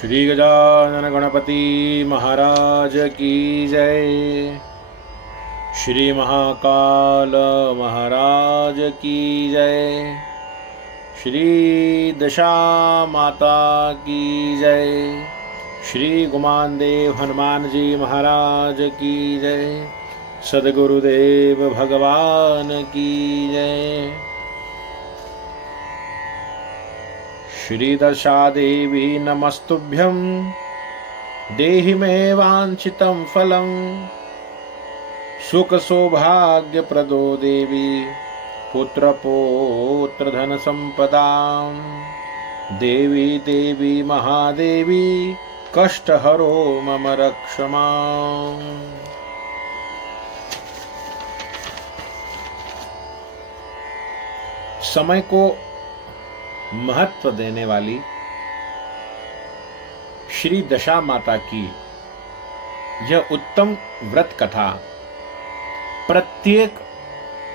श्री गजानन गणपति महाराज की जय। श्री महाकाल महाराज की जय। श्री दशा माता की जय। श्री गुमान देव हनुमान जी महाराज की जय। सद्गुरुदेव भगवान की जय। श्री दशा देवी नमस्तुभ्यं देहि मे वांछितं फलं सुख सौभाग्य प्रदो देवी पुत्र पौत्र धन संपदां देवी देवी महादेवी कष्ट हरो मम रक्ष मां। समय को महत्व देने वाली श्री दशा माता की यह उत्तम व्रत कथा प्रत्येक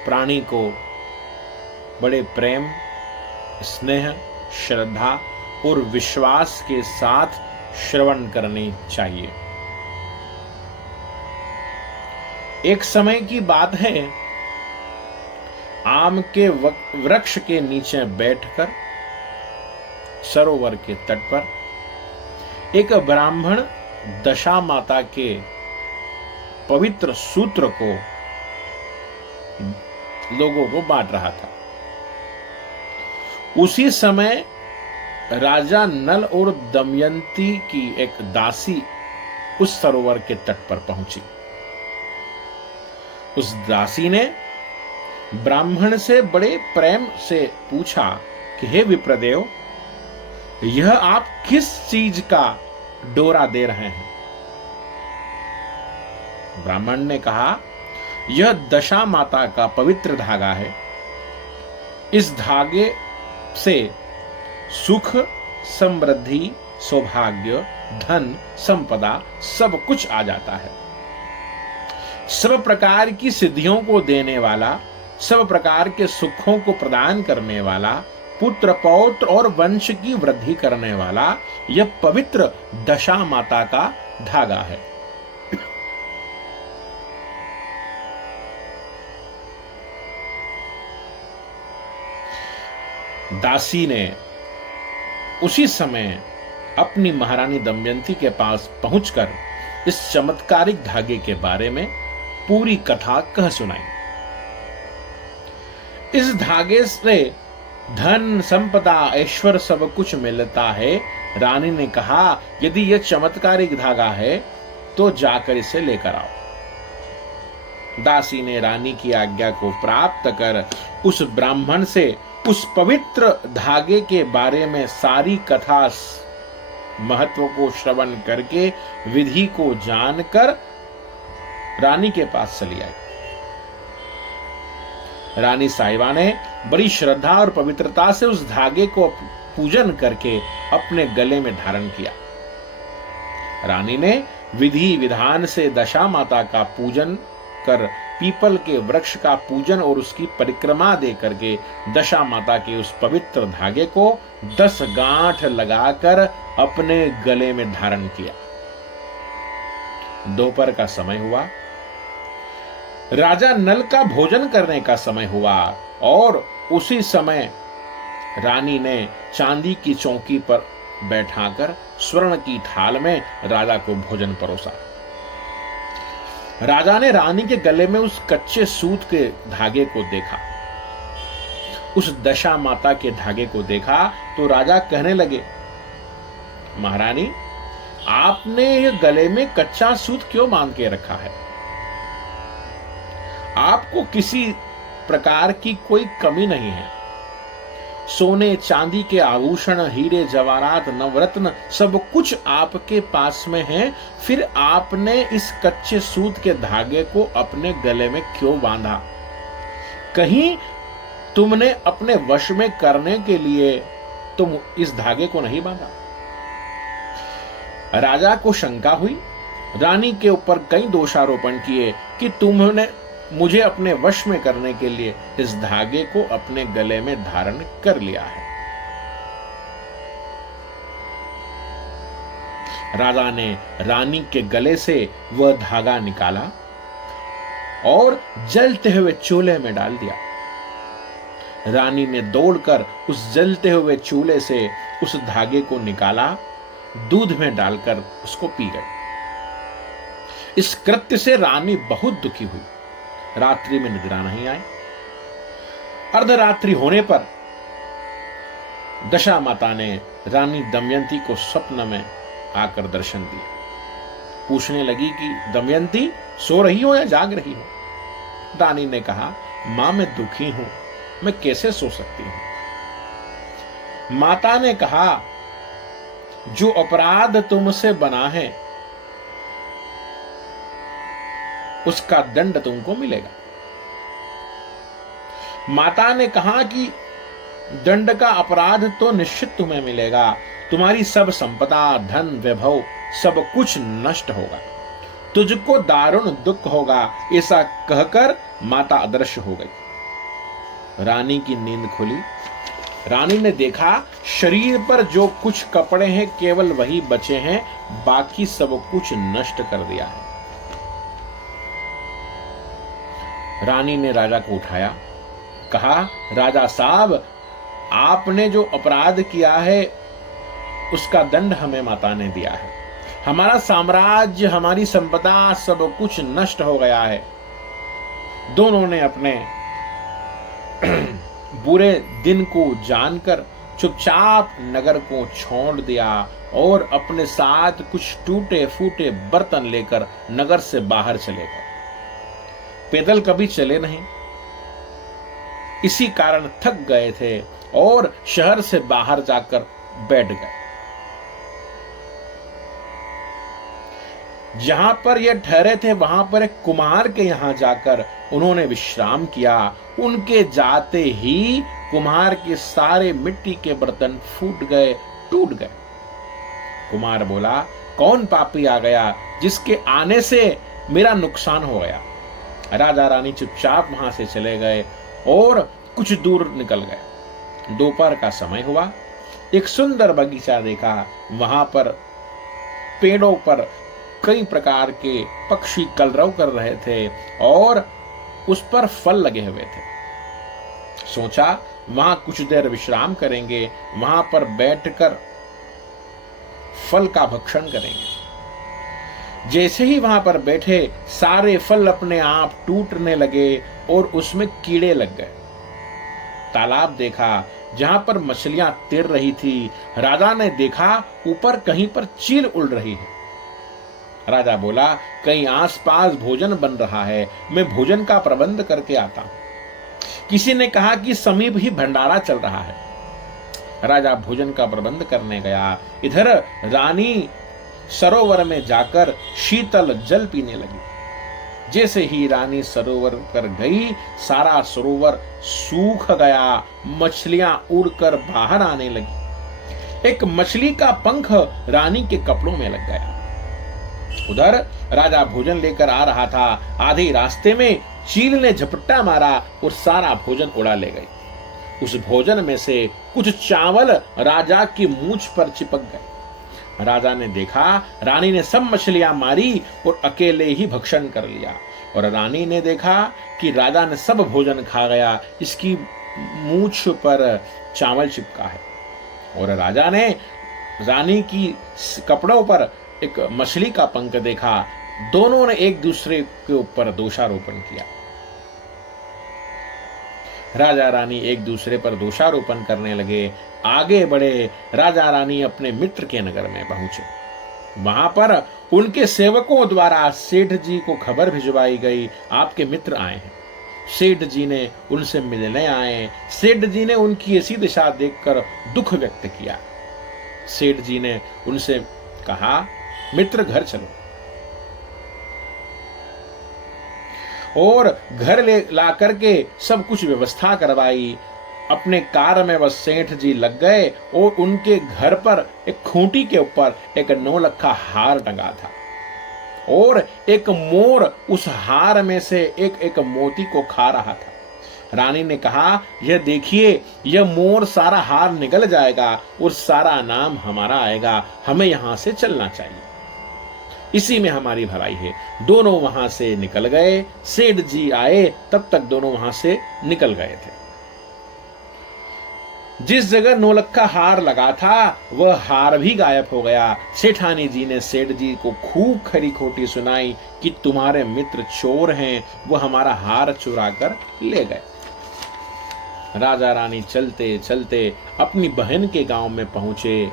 प्राणी को बड़े प्रेम, स्नेह, श्रद्धा और विश्वास के साथ श्रवण करनी चाहिए। एक समय की बात है, आम के वृक्ष के नीचे बैठकर सरोवर के तट पर एक ब्राह्मण दशा माता के पवित्र सूत्र को लोगों को बांट रहा था। उसी समय राजा नल और दमयंती की एक दासी उस सरोवर के तट पर पहुंची। उस दासी ने ब्राह्मण से बड़े प्रेम से पूछा कि हे विप्रदेव, यह आप किस चीज का डोरा दे रहे हैं? ब्राह्मण ने कहा, यह दशा माता का पवित्र धागा है। इस धागे से सुख, समृद्धि, सौभाग्य, धन, संपदा सब कुछ आ जाता है। सब प्रकार की सिद्धियों को देने वाला, सब प्रकार के सुखों को प्रदान करने वाला, पुत्र पौत्र और वंश की वृद्धि करने वाला यह पवित्र दशा माता का धागा है। दासी ने उसी समय अपनी महारानी दमयंती के पास पहुंचकर इस चमत्कारिक धागे के बारे में पूरी कथा कह सुनाई। इस धागे से धन, संपदा, ऐश्वर्य सब कुछ मिलता है। रानी ने कहा, यदि यह चमत्कारिक धागा है तो जाकर इसे लेकर आओ। दासी ने रानी की आज्ञा को प्राप्त कर उस ब्राह्मण से उस पवित्र धागे के बारे में सारी कथा महत्व को श्रवण करके विधि को जानकर रानी के पास चली आई। रानी साहिबा ने बड़ी श्रद्धा और पवित्रता से उस धागे को पूजन करके अपने गले में धारण किया। रानी ने विधि विधान से दशा माता का पूजन कर पीपल के वृक्ष का पूजन और उसकी परिक्रमा दे करके दशा माता के उस पवित्र धागे को 10 गांठ लगाकर अपने गले में धारण किया। दोपहर का समय हुआ। राजा नल का भोजन करने का समय हुआ और उसी समय रानी ने चांदी की चौकी पर बैठाकर स्वर्ण की थाल में राजा को भोजन परोसा। राजा ने रानी के गले में उस कच्चे सूत के धागे को देखा। उस दशा माता के धागे को देखा तो राजा कहने लगे, महारानी, आपने यह गले में कच्चा सूत क्यों बांध के रखा है? आपको किसी प्रकार की कोई कमी नहीं है। सोने चांदी के आभूषण, हीरे जवाहरात, नवरत्न सब कुछ आपके पास में है। फिर आपने इस कच्चे सूत के धागे को अपने गले में क्यों बांधा? कहीं तुमने अपने वश में करने के लिए तुम इस धागे को नहीं बांधा? राजा को शंका हुई। रानी के ऊपर कई दोषारोपण किए कि तुमने मुझे अपने वश में करने के लिए इस धागे को अपने गले में धारण कर लिया है। राजा ने रानी के गले से वह धागा निकाला और जलते हुए चूल्हे में डाल दिया। रानी ने दौड़कर उस जलते हुए चूल्हे से उस धागे को निकाला, दूध में डालकर उसको पी गई। इस कृत्य से रानी बहुत दुखी हुई। रात्रि में निद्रा नहीं आई। अर्धरात्रि होने पर दशा माता ने रानी दमयंती को स्वप्न में आकर दर्शन दिया। पूछने लगी कि दमयंती, सो रही हो या जाग रही हो? रानी ने कहा, मां मैं दुखी हूं, मैं कैसे सो सकती हूं? माता ने कहा, जो अपराध तुमसे बना है उसका दंड तुमको मिलेगा। माता ने कहा कि दंड का अपराध तो निश्चित तुम्हें मिलेगा। तुम्हारी सब संपदा, धन, वैभव सब कुछ नष्ट होगा। तुझको दारुण दुख होगा। ऐसा कहकर माता अदृश्य हो गई। रानी की नींद खुली। रानी ने देखा शरीर पर जो कुछ कपड़े हैं केवल वही बचे हैं, बाकी सब कुछ नष्ट कर दिया है। रानी ने राजा को उठाया, कहा, राजा साहब, आपने जो अपराध किया है उसका दंड हमें माता ने दिया है। हमारा साम्राज्य, हमारी संपदा सब कुछ नष्ट हो गया है। दोनों ने अपने बुरे दिन को जानकर चुपचाप नगर को छोड़ दिया और अपने साथ कुछ टूटे फूटे बर्तन लेकर नगर से बाहर चले गए। पैदल कभी चले नहीं, इसी कारण थक गए थे और शहर से बाहर जाकर बैठ गए। जहां पर ये ठहरे थे वहां पर एक कुम्हार के यहां जाकर उन्होंने विश्राम किया। उनके जाते ही कुम्हार के सारे मिट्टी के बर्तन फूट गए, टूट गए। कुम्हार बोला, कौन पापी आ गया जिसके आने से मेरा नुकसान हो गया? राजा रानी चुपचाप वहां से चले गए और कुछ दूर निकल गए। दोपहर का समय हुआ। एक सुंदर बगीचा देखा। वहां पर पेड़ों पर कई प्रकार के पक्षी कलरव कर रहे थे और उस पर फल लगे हुए थे। सोचा वहां कुछ देर विश्राम करेंगे, वहां पर बैठकर फल का भक्षण करेंगे। जैसे ही वहां पर बैठे, सारे फल अपने आप टूटने लगे और उसमें कीड़े लग गए। तालाब देखा जहां पर मछलियां तैर रही थी। राजा ने देखा ऊपर कहीं पर चील उड़ रही है। राजा बोला, कहीं आसपास भोजन बन रहा है, मैं भोजन का प्रबंध करके आता हूं। किसी ने कहा कि समीप ही भंडारा चल रहा है। राजा भोजन का प्रबंध करने गया। इधर रानी सरोवर में जाकर शीतल जल पीने लगी। जैसे ही रानी सरोवर पर गई, सारा सरोवर सूख गया। मछलियां उड़कर बाहर आने लगी। एक मछली का पंख रानी के कपड़ों में लग गया। उधर राजा भोजन लेकर आ रहा था। आधे रास्ते में चील ने झपट्टा मारा और सारा भोजन उड़ा ले गई। उस भोजन में से कुछ चावल राजा की मूंछ पर चिपक गए। राजा ने देखा रानी ने सब मछलियां मारी और अकेले ही भक्षण कर लिया। और रानी ने देखा कि राजा ने सब भोजन खा गया, इसकी मूंछ पर चावल चिपका है। और राजा ने रानी की कपड़ों पर एक मछली का पंख देखा। दोनों ने एक दूसरे के ऊपर दोषारोपण किया। राजा रानी एक दूसरे पर दोषारोपण करने लगे। आगे बढ़े। राजा रानी अपने मित्र के नगर में पहुंचे। वहां पर उनके सेवकों द्वारा सेठ जी को खबर भिजवाई गई, आपके मित्र आए हैं। सेठ जी ने उनसे मिलने आए। सेठ जी ने उनकी ऐसी दिशा देखकर दुख व्यक्त किया। सेठ जी ने उनसे कहा, मित्र घर चलो। और घर ले ला करके सब कुछ व्यवस्था करवाई। अपने कार में बस सेठ जी लग गए और उनके घर पर एक खूंटी के ऊपर एक 9 लखा हार टंगा था और एक मोर उस हार में से एक एक मोती को खा रहा था। रानी ने कहा, यह देखिए, यह मोर सारा हार निकल जाएगा और सारा नाम हमारा आएगा, हमें यहां से चलना चाहिए, इसी में हमारी भलाई है। दोनों वहां से निकल गए। सेठ जी आए तब तक दोनों वहां से निकल गए थे। जिस जगह नौलखा हार लगा था वह हार भी गायब हो गया। सेठानी जी ने सेठ जी को खूब खरी खोटी सुनाई कि तुम्हारे मित्र चोर हैं, वो हमारा हार चुरा कर ले गए। राजा रानी चलते चलते अपनी बहन के गांव में पहुंचे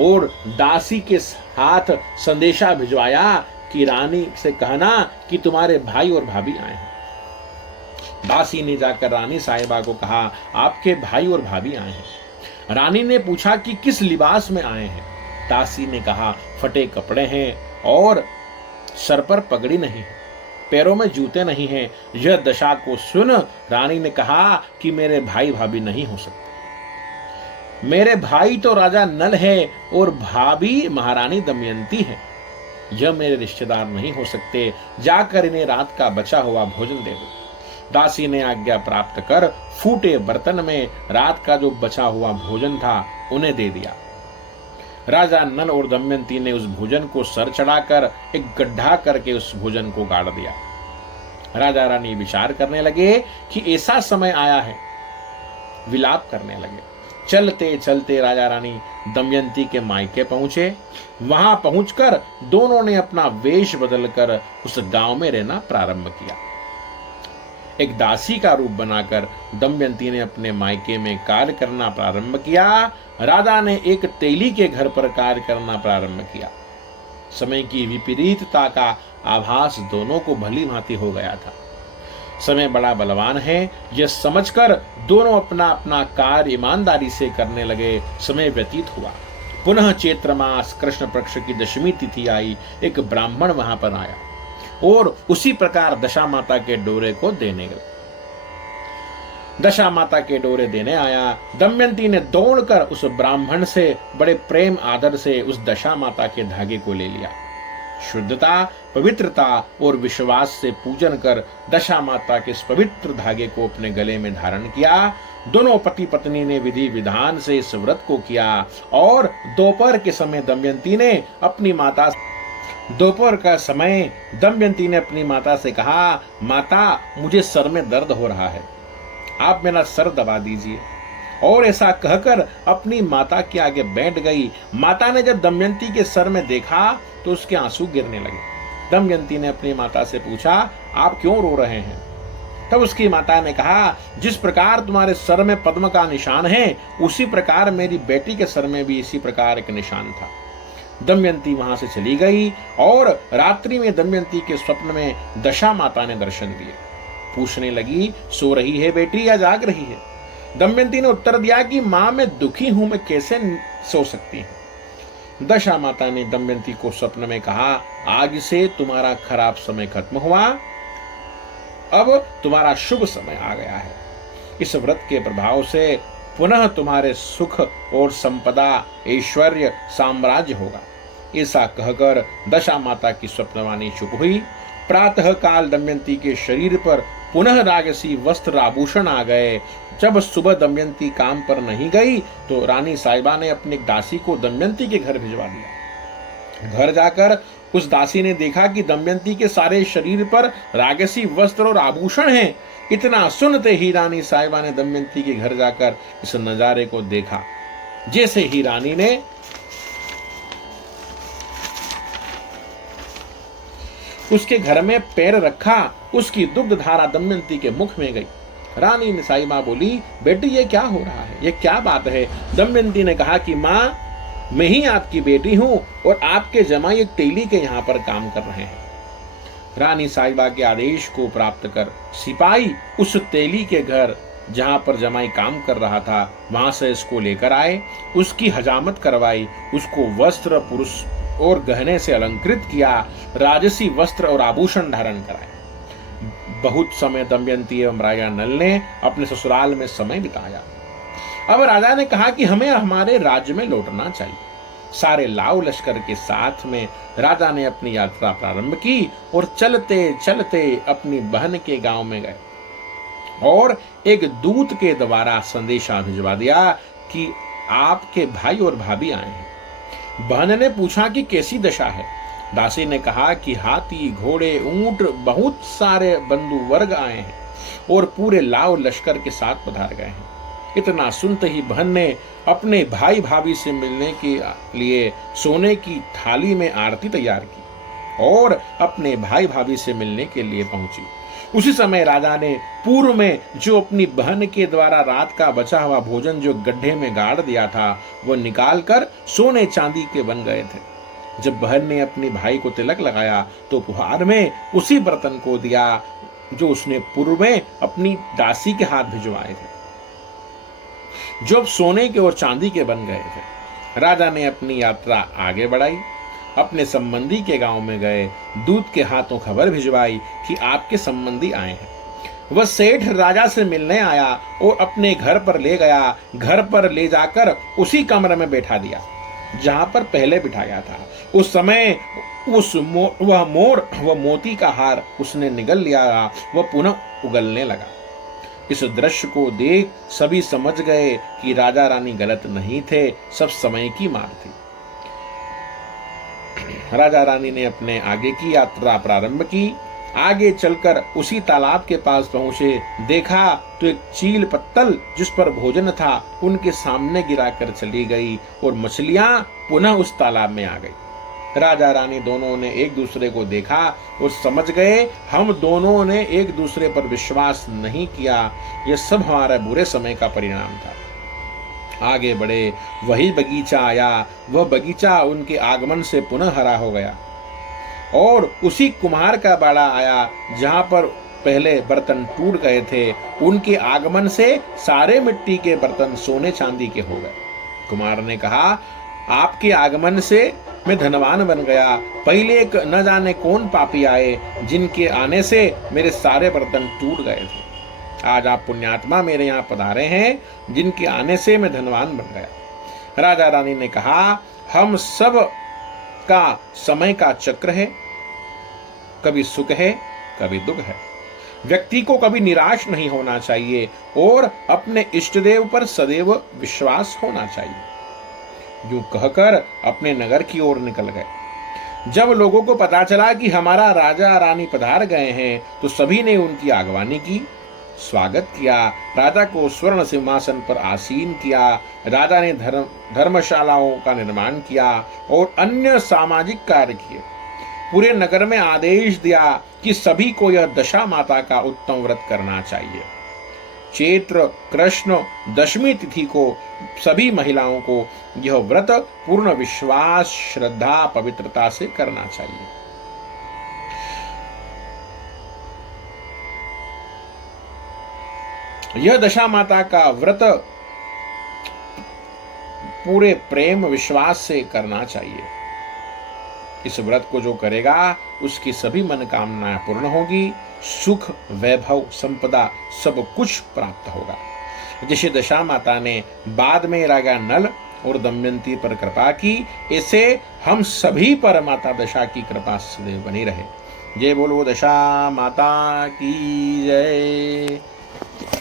और दासी के हाथ संदेशा भिजवाया कि रानी से कहना कि तुम्हारे भाई और भाभी आए हैं। दासी ने जाकर रानी साहिबा को कहा, आपके भाई और भाभी आए हैं। रानी ने पूछा कि किस लिबास में आए हैं। दासी ने कहा, फटे कपड़े हैं और सर पर पगड़ी नहीं है, पैरों में जूते नहीं हैं। यह दशा को सुन रानी ने कहा कि मेरे भाई भाभी नहीं हो सकते। मेरे भाई तो राजा नल है और भाभी महारानी दमयंती है। यह मेरे रिश्तेदार नहीं हो सकते। जाकर इन्हें रात का बचा हुआ भोजन दे दो। दासी ने आज्ञा प्राप्त कर फूटे बर्तन में रात का जो बचा हुआ भोजन था उन्हें दे दिया। राजा नल और दमयंती ने उस भोजन को सर चढ़ाकर एक गड्ढा करके उस भोजन को गाड़ दिया। राजा रानी विचार करने लगे कि ऐसा समय आया है, विलाप करने लगे। चलते चलते राजा रानी दमयंती के मायके पहुंचे। वहां पहुंचकर दोनों ने अपना वेश बदलकर उस गांव में रहना प्रारंभ किया। एक दासी का रूप बनाकर दमयंती ने अपने मायके में कार्य करना प्रारंभ किया। राजा ने एक तेली के घर पर कार्य करना प्रारंभ किया। समय की विपरीतता का आभास दोनों को भली भांति हो गया था। समय बड़ा बलवान है, यह समझकर दोनों अपना अपना कार्य ईमानदारी से करने लगे। समय व्यतीत हुआ। पुनः चैत्र मास कृष्ण पक्ष की दशमी तिथि आई। एक ब्राह्मण वहां पर आया और उसी प्रकार दशा माता के डोरे को देने गए। दशा माता के डोरे देने आया। दमयंती ने दौड़कर उस ब्राह्मण से बड़े प्रेम आदर से उस दशा माता के धागे को ले लिया। शुद्धता, पवित्रता और विश्वास से पूजन कर दशा माता के इस पवित्र धागे को अपने गले में धारण किया। दोनों पति पत्नी ने विधि विधान से इस व्रत को किया और दोपहर के समय दमयंती ने अपनी माता से कहा, माता, मुझे सर में दर्द हो रहा है, आप मेरा सर दबा दीजिए। और ऐसा कहकर अपनी माता के आगे बैठ गई। माता ने जब दमयंती के सर में देखा तो उसके आंसू गिरने लगे। दमयंती ने अपनी माता से पूछा, आप क्यों रो रहे हैं? तब उसकी माता ने कहा, जिस प्रकार तुम्हारे सर में पद्म का निशान है, उसी प्रकार मेरी बेटी के सर में भी इसी प्रकार एक निशान था। दमयंती वहां से चली गई और रात्रि में दमयंती के स्वप्न में दशा माता ने दर्शन दिए। पूछने लगी, सो रही है बेटी या जाग रही है? दमयंती ने उत्तर दिया कि मां, मैं दुखी हूं, मैं कैसे सो सकती हूं। दशा माता ने दमयंती को स्वप्न में कहा, आज से तुम्हारा खराब समय खत्म हुआ, अब तुम्हारा शुभ समय आ गया है। इस व्रत के प्रभाव से पुनः तुम्हारे सुख और संपदा, ऐश्वर्य, साम्राज्य होगा। ऐसा कहकर दशा माता की स्वप्नवाणी चुप हुई। प्रातः काल दमयंती के शरीर पर पुनः राजसी वस्त्र आभूषण आ गए। जब सुबह दमयंती काम पर नहीं गई तो रानी साहिबा ने अपनी दासी को दमयंती के घर भिजवा दिया। घर जाकर उस दासी ने देखा कि दमयंती के सारे शरीर पर राजसी वस्त्र और आभूषण हैं। इतना सुनते ही रानी साहिबा ने दमयंती के घर जाकर इस नजारे को देखा। जैसे ही रानी ने उसके घर में पैर रखा, उसकी दुग्ध धारा दमयंती के मुख में गई। रानी ने साहिबा बोली, बेटी ये क्या हो रहा है, ये क्या बात है? दमयंती ने कहा कि माँ, मैं ही आपकी बेटी हूं और आपके जमाई एक तेली के यहाँ पर काम कर रहे हैं। रानी साहिबा के आदेश को प्राप्त कर सिपाही उस तेली के घर जहां पर जमाई काम कर रहा था वहां से इसको लेकर आए। उसकी हजामत करवाई, उसको वस्त्र, पुरुष और गहने से अलंकृत किया, राजसी वस्त्र और आभूषण धारण कराए। बहुत समय दमयंती एवं राजा नल ने अपने ससुराल में समय बिताया। अब राजा ने कहा कि हमें हमारे राज्य में लौटना चाहिए। सारे लाव लश्कर के साथ में राजा ने अपनी यात्रा प्रारंभ की और चलते चलते अपनी बहन के गांव में गए। और एक दूत के द्वारा संदेशा भिजवा दिया कि आपके भाई और भाभी आए हैं। बहन ने पूछा कि कैसी दशा है। दासी ने कहा कि हाथी, घोड़े, ऊंट, बहुत सारे बंधु वर्ग आए हैं और पूरे लाव लश्कर के साथ पधार गए हैं। इतना सुनते ही बहन ने अपने भाई भाभी से मिलने के लिए सोने की थाली में आरती तैयार की और अपने भाई भाभी से मिलने के लिए पहुंची। उसी समय राजा ने पूर्व में जो अपनी बहन के द्वारा रात का बचा हुआ भोजन जो गड्ढे में गाड़ दिया था वह निकालकर सोने चांदी के बन गए थे। जब बहन ने अपने भाई को तिलक लगाया तो उपहार में उसी बर्तन को दिया जो उसने पूर्व में अपनी दासी के हाथ भिजवाए थे, जो अब सोने के और चांदी के बन गए थे। राजा ने अपनी यात्रा आगे बढ़ाई, अपने संबंधी के गांव में गए, दूत के हाथों खबर भिजवाई कि आपके संबंधी आए हैं। वह सेठ राजा से मिलने आया और अपने घर पर ले गया। घर पर ले जाकर उसी कमरे में बैठा दिया जहां पर पहले बिठाया था। उस समय वह मोती का हार उसने निगल लिया, वह पुनः उगलने लगा। इस दृश्य को देख सभी समझ गए कि राजा रानी गलत नहीं थे, सब समय की मार थी। राजा रानी ने अपने आगे की यात्रा प्रारंभ की। आगे चलकर उसी तालाब के पास पहुंचे। देखा तो एक चील पत्तल जिस पर भोजन था उनके सामने गिराकर चली गई और मछलियां पुनः उस तालाब में आ गई। राजा रानी दोनों ने एक दूसरे को देखा और समझ गए हम दोनों ने एक दूसरे पर विश्वास नहीं किया, यह सब हमारे बुरे समय का परिणाम था। आगे बढ़े, वही बगीचा आया। वह बगीचा उनके आगमन से पुनः हरा हो गया और उसी कुम्हार का बाड़ा आया जहां पर पहले बर्तन टूट गए थे। उनके आगमन से सारे मिट्टी के बर्तन सोने चांदी के हो गए। कुम्हार ने कहा आपके आगमन से मैं धनवान बन गया। पहले एक न जाने कौन पापी आए जिनके आने से मेरे सारे बर्तन टूट गए थे। आज आप पुण्यात्मा मेरे यहाँ पधारे हैं जिनके आने से मैं धनवान बन गया। राजा रानी ने कहा हम सब का समय का चक्र है, कभी सुख है कभी दुख है। व्यक्ति को कभी निराश नहीं होना चाहिए और अपने इष्टदेव पर सदैव विश्वास होना चाहिए। यूं कहकर अपने नगर की ओर निकल गए। जब लोगों को पता चला कि हमारा राजा रानी पधार गए हैं तो सभी ने उनकी आगवानी की, स्वागत किया। राजा को स्वर्ण सिंहासन पर आसीन किया। राजा ने धर्मशालाओं का निर्माण किया और अन्य सामाजिक कार्य किए। पूरे नगर में आदेश दिया कि सभी को यह दशा माता का उत्तम व्रत करना चाहिए। चैत्र कृष्ण दशमी तिथि को सभी महिलाओं को यह व्रत पूर्ण विश्वास, श्रद्धा, पवित्रता से करना चाहिए। यह दशा माता का व्रत पूरे प्रेम विश्वास से करना चाहिए। इस व्रत को जो करेगा उसकी सभी मनोकामनाएं पूर्ण होगी, सुख, वैभव, संपदा सब कुछ प्राप्त होगा। जैसे दशा माता ने बाद में राजा नल और दमयंती पर कृपा की, ऐसे हम सभी पर माता दशा की कृपा सदैव बनी रहे। जय बोलो दशा माता की जय।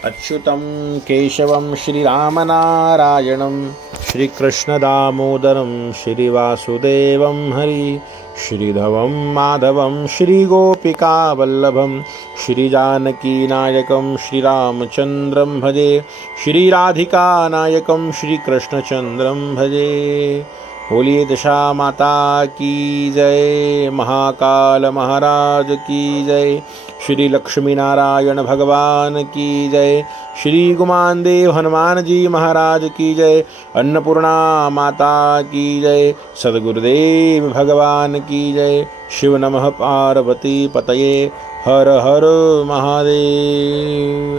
अच्युतं केशवं श्रीरामनारायणं श्रीकृष्ण दामोदरं श्रीवासुदेवं हरि श्रीधवं माधवं श्रीगोपिकावल्लभं श्रीजानकीनायकं श्रीरामचन्द्रं भजे श्रीराधिकानायकं श्रीकृष्णचन्द्रं भजे। बोलिए दशा माता की जय। महाकाल महाराज की जय। श्री लक्ष्मी नारायण भगवान की जय। श्री गुमान देव हनुमान जी महाराज की जय। अन्नपूर्णा माता की जय। सद्गुरुदेव भगवान की जय। शिव नमः पार्वती पतये। हर हर महादेव।